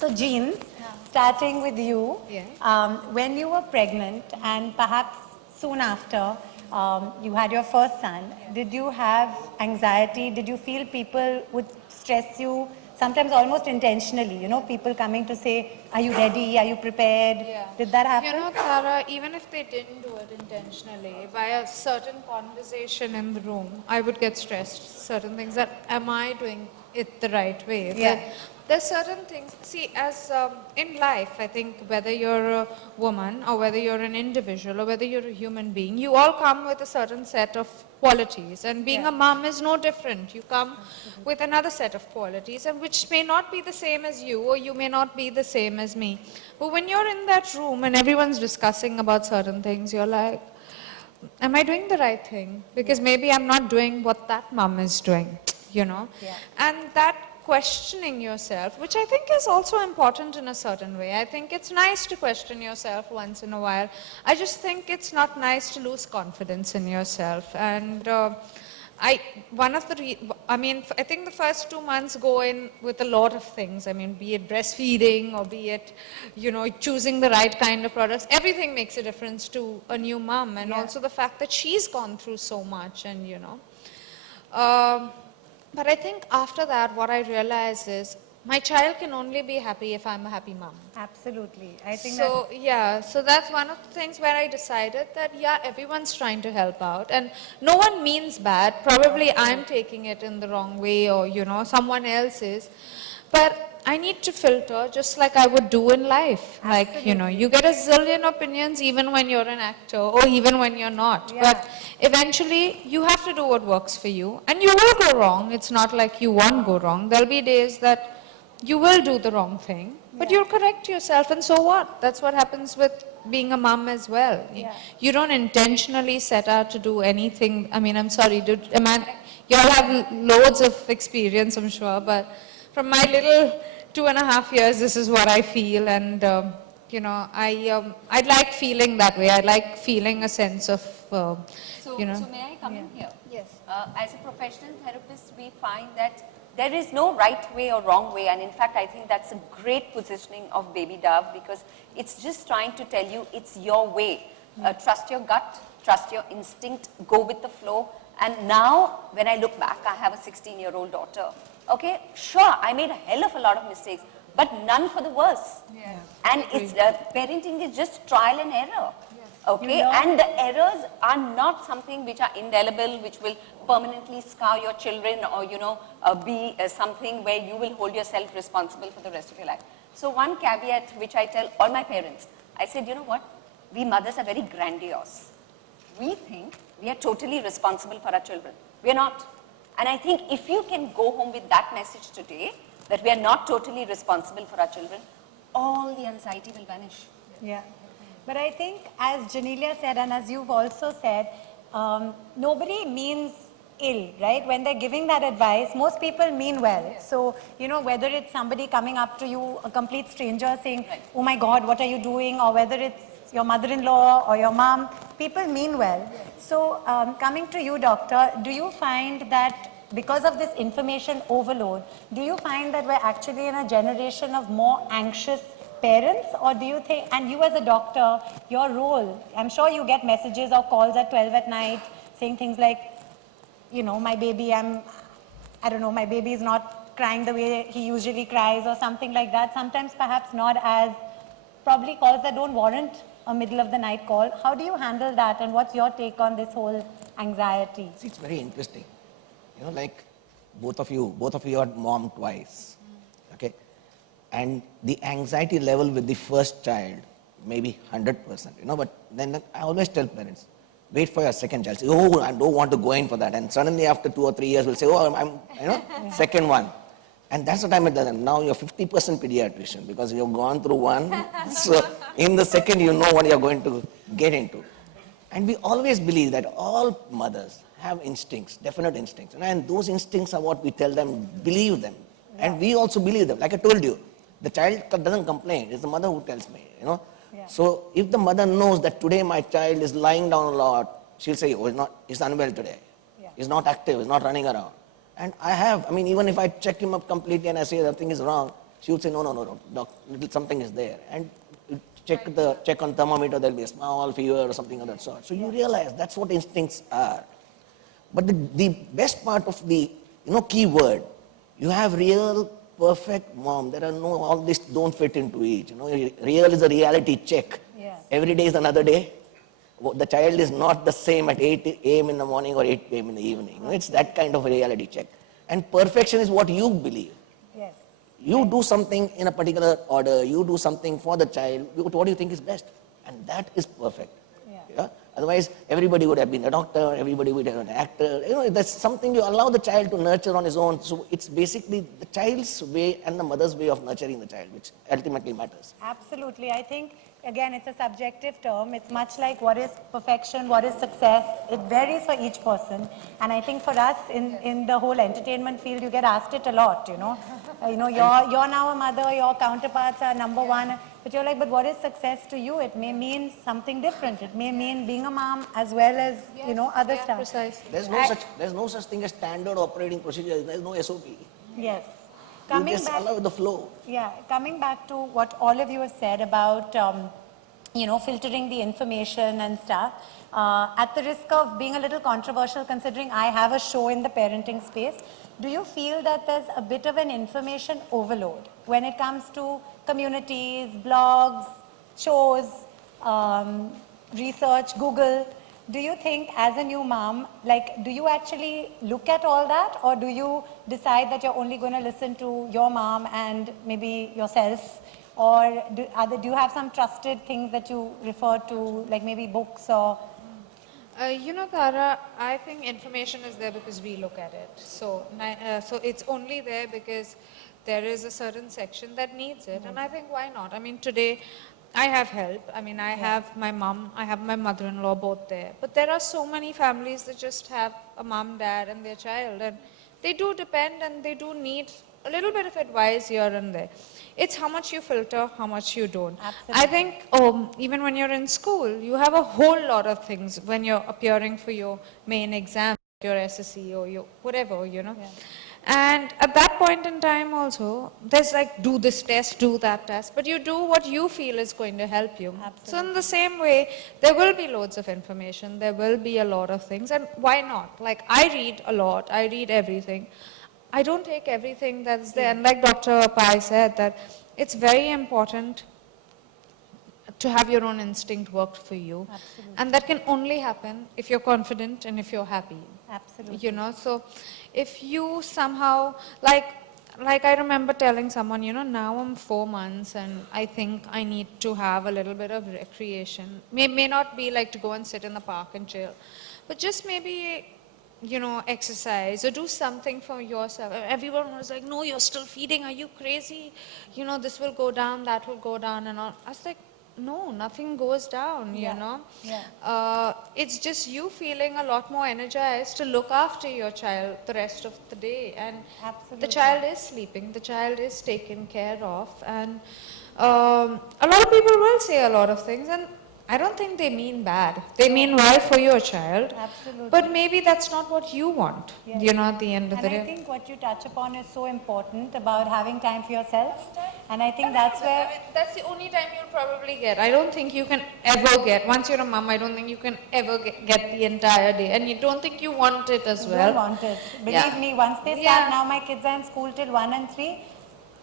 So, Jeans, starting with you, Yeah. when you were pregnant and perhaps soon after you had your first son, did you have anxiety? Did you feel people would stress you, sometimes almost intentionally, you know, people coming to say, are you ready? Are you prepared? Yeah. Did that You happen? know, Tara, even if they didn't do it intentionally, by a certain conversation in the room, I would get stressed. Certain things that, am I doing it the right way? Yeah. There's certain things, see, as in life, I think whether you're a woman or whether you're an individual or whether you're a human being, you all come with a certain set of qualities. And being a mom is no different. You come with another set of qualities, and which may not be the same as you, or you may not be the same as me. But when you're in that room and everyone's discussing about certain things, you're like, am I doing the right thing? Because maybe I'm not doing what that mom is doing, you know? Yeah. And that questioning yourself, which I think is also important in a certain way. I think it's nice to question yourself once in a while. I just think it's not nice to lose confidence in yourself. And I think the first 2 months go in with a lot of things. I mean, be it breastfeeding or be it, you know, choosing the right kind of products. Everything makes a difference to a new mom, and also the fact that she's gone through so much, and you know. But I think after that, what I realized is my child can only be happy if I'm a happy mom. Absolutely. I think So yeah, so that's one of the things where I decided that yeah, everyone's trying to help out and no one means bad. Probably I'm taking it in the wrong way, or you know, someone else is. But I need to filter just like I would do in life. Like, you know, you get a zillion opinions even when you're an actor or even when you're not. Yeah. But eventually you have to do what works for you, and you will go wrong. It's not like you won't go wrong. There'll be days that you will do the wrong thing, but you'll correct yourself, and so what? That's what happens with being a mom as well. Yeah. You don't intentionally set out to do anything. I mean, I'm sorry, you all have loads of experience, I'm sure, but from my little 2.5 years, this is what I feel, and you know, I like feeling that way. I like feeling a sense of, you know. So may I come in here? Yes. As a professional therapist, we find that there is no right way or wrong way, and in fact, I think that's a great positioning of Baby Dove, because it's just trying to tell you it's your way. Trust your gut, trust your instinct, go with the flow. And now, when I look back, I have a 16-year-old daughter. Okay, sure, I made a hell of a lot of mistakes, but none for the worse. Yeah. And it's parenting is just trial and error. Okay, You know, and the errors are not something which are indelible, which will permanently scar your children, or you know, be something where you will hold yourself responsible for the rest of your life. So one caveat which I tell all my parents, I said, you know what, we mothers are very grandiose. We think we are totally responsible for our children. We are not. And I think if you can go home with that message today, that we are not totally responsible for our children, all the anxiety will vanish. Yeah. But I think, as Janelia said, and as you've also said, nobody means ill, right? When they're giving that advice, most people mean well. So, you know, whether it's somebody coming up to you, a complete stranger saying, oh my God, what are you doing? Or whether it's your mother-in-law or your mom, people mean well. So, coming to you, doctor, do you find that because of this information overload, do you find that we're actually in a generation of more anxious parents, or do you think, and you as a doctor, your role, I'm sure you get messages or calls at 12 at night saying things like, you know, my baby, I don't know, my baby is not crying the way he usually cries, or something like that. Sometimes perhaps not as, probably calls that don't warrant a middle of the night call. How do you handle that, and what's your take on this whole anxiety? See, it's very interesting. You know, like both of you are mom twice, okay? And the anxiety level with the first child, maybe 100%, you know, but then I always tell parents, wait for your second child. Say, oh, I don't want to go in for that. And suddenly after 2 or 3 years, we'll say, oh, I'm you know, second one. And that's the time it doesn't. Now you're 50% pediatrician because you've gone through one. So in the second, you know what you're going to get into. And we always believe that all mothers have instincts, definite instincts. And those instincts are what we tell them, believe them. And we also believe them. Like I told you, the child doesn't complain. It's the mother who tells me, you know. Yeah. So if the mother knows that today my child is lying down a lot, she'll say, oh, he's unwell today. Yeah. He's not active, he's not running around. And I mean, even if I check him up completely and I say nothing is wrong, She would say, no, no, no, no, doc, little something is there. And you check on thermometer, there'll be a small fever or something of that sort. So you realize that's what instincts are. But the best part of the, key word, you have real, perfect mom. There are no, all this don't fit into each. Real is a reality check. Yeah. Every day is another day. The child is not the same at 8 a.m. in the morning or 8 p.m. in the evening. It's that kind of a reality check. And perfection is what you believe. Yes. You do something in a particular order, you do something for the child, what do you think is best? And that is perfect. Yeah. Otherwise, everybody would have been a doctor, everybody would have been an actor. That's something you allow the child to nurture on his own. So it's basically the child's way and the mother's way of nurturing the child, which ultimately matters. Absolutely. I think, again, it's a subjective term. It's much like what is perfection, what is success. It varies for each person. And I think for us in the whole entertainment field, you get asked it a lot, you're now a mother, your counterparts are number one. But you're like, but what is success to you? It may mean something different. It may mean being a mom as well as, other stuff. Precisely. There's no such thing as standard operating procedure. There's no SOP. Yes. You just allow the flow. Yeah, coming back to what all of you have said about, filtering the information and stuff, at the risk of being a little controversial considering I have a show in the parenting space, do you feel that there's a bit of an information overload when it comes to communities, blogs, shows, research, Google? Do you think as a new mom, do you actually look at all that, or do you decide that you're only going to listen to your mom and maybe yourself? Or do you have some trusted things that you refer to, like maybe books or? Tara, I think information is there because we look at it. So it's only there because there is a certain section that needs it. And I think why not? I mean, today I have help. I mean, I have my mom, I have my mother-in-law both there. But there are so many families that just have a mom, dad and their child. And they do depend and they do need a little bit of advice here and there. It's how much you filter, how much you don't. Absolutely. I think even when you're in school, you have a whole lot of things when you're appearing for your main exam, your SSC or your whatever, Yeah. And at that point in time also, there's like, do this test, do that test, but you do what you feel is going to help you. Absolutely. So in the same way, there will be loads of information, there will be a lot of things, and why not? Like, I read a lot, I read everything. I don't take everything that's there, and like Dr. Pai said, that it's very important to have your own instinct work for you. Absolutely. And that can only happen if you're confident and if you're happy. Absolutely. So if you somehow, like I remember telling someone, now I'm 4 months and I think I need to have a little bit of recreation. May not be like to go and sit in the park and chill, but just maybe, exercise or do something for yourself. Everyone was like, no, you're still feeding. Are you crazy? This will go down, that will go down and all. I was like, no, nothing goes down, Yeah. It's just you feeling a lot more energized to look after your child the rest of the day. And Absolutely. the child is sleeping, the child is taken care of. And a lot of people will say a lot of things, and I don't think they mean bad. They mean well for your child. Absolutely. But maybe that's not what you want, Yes. at the end of And the I day. think what you touch upon is so important about having time for yourself. And I think I that's mean, where, that's the only time you'll probably get. I don't think you can ever get, once you're a mom, I don't think you can ever get the entire day. And you don't think you want it as you well. don't want it. Believe Yeah. me, once they start, Yeah. now my kids are in school till 1 and 3.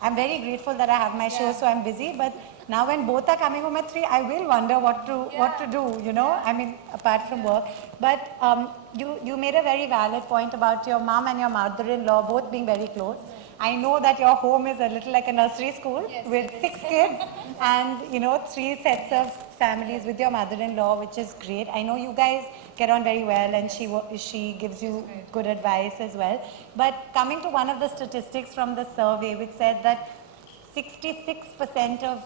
I'm very grateful that I have my show, so I'm busy. But now when both are coming home at 3, I will wonder what to do, I mean, apart from work. But you made a very valid point about your mom and your mother-in-law both being very close. I know that your home is a little like a nursery school with 6 kids and, 3 sets of families with your mother-in-law, which is great. I know you guys get on very well and she gives you good advice as well. But coming to one of the statistics from the survey, which said that 66% of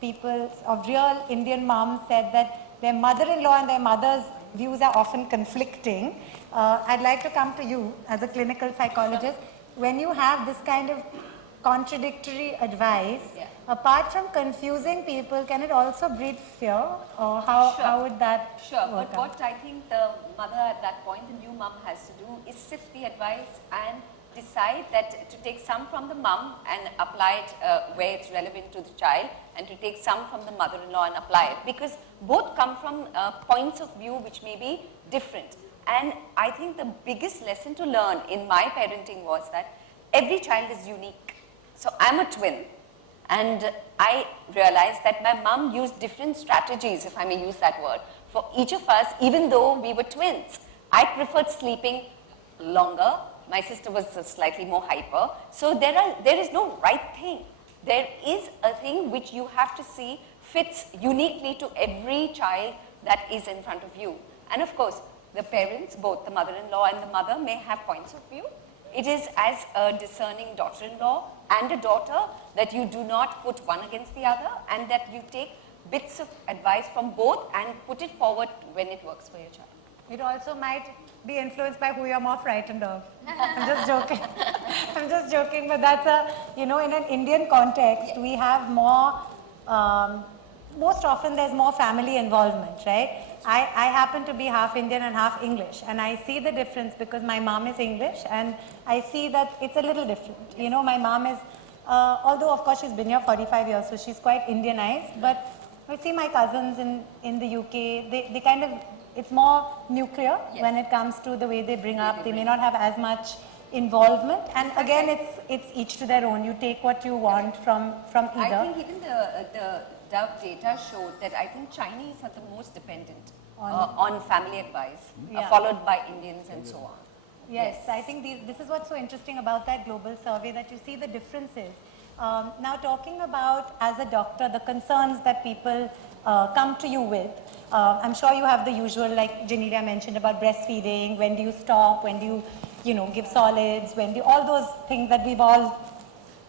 people, of real Indian moms said that their mother-in-law and their mother's views are often conflicting. I'd like to come to you as a clinical psychologist. When you have this kind of contradictory advice, apart from confusing people, can it also breed fear? Or how would that Sure, work but out? what I think the mother at that point, the new mom has to do is sift the advice and decide that to take some from the mum and apply it where it's relevant to the child, and to take some from the mother-in-law and apply it, because both come from points of view which may be different. And I think the biggest lesson to learn in my parenting was that every child is unique. So I'm a twin, and I realized that my mum used different strategies, if I may use that word, for each of us, even though we were twins. I preferred sleeping longer. My sister was slightly more hyper. So there is no right thing. There is a thing which you have to see fits uniquely to every child that is in front of you. And of course, the parents, both the mother-in-law and the mother, may have points of view. It is as a discerning daughter-in-law and a daughter that you do not put one against the other, and that you take bits of advice from both and put it forward when it works for your child. It also might be influenced by who you're more frightened of. I'm just joking. I'm just joking, but that's a, in an Indian context, we have more, most often there's more family involvement, right? I happen to be half Indian and half English, and I see the difference because my mom is English, and I see that it's a little different. My mom is, although of course she's been here 45 years, so she's quite Indianized, but I see my cousins in the UK, they kind of, it's more nuclear when it comes to the way they bring up. They may not have as much involvement, and again, it's each to their own. You take what you want from either. I think even the Dove data showed that I think Chinese are the most dependent on family advice, followed by Indians and so on. Yes, I think this is what's so interesting about that global survey, that you see the differences. Now, talking about, as a doctor, the concerns that people come to you with, I'm sure you have the usual, like Janelia mentioned, about breastfeeding. When do you stop? When do you, give solids? When do all those things that we've all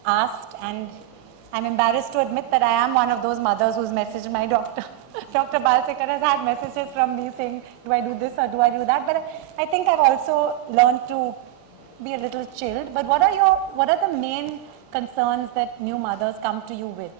asked? And I'm embarrassed to admit that I am one of those mothers who's messaged my doctor. Dr. Balsekar has had messages from me saying, do I do this or do I do that? But I think I've also learned to be a little chilled. But what are the main concerns that new mothers come to you with?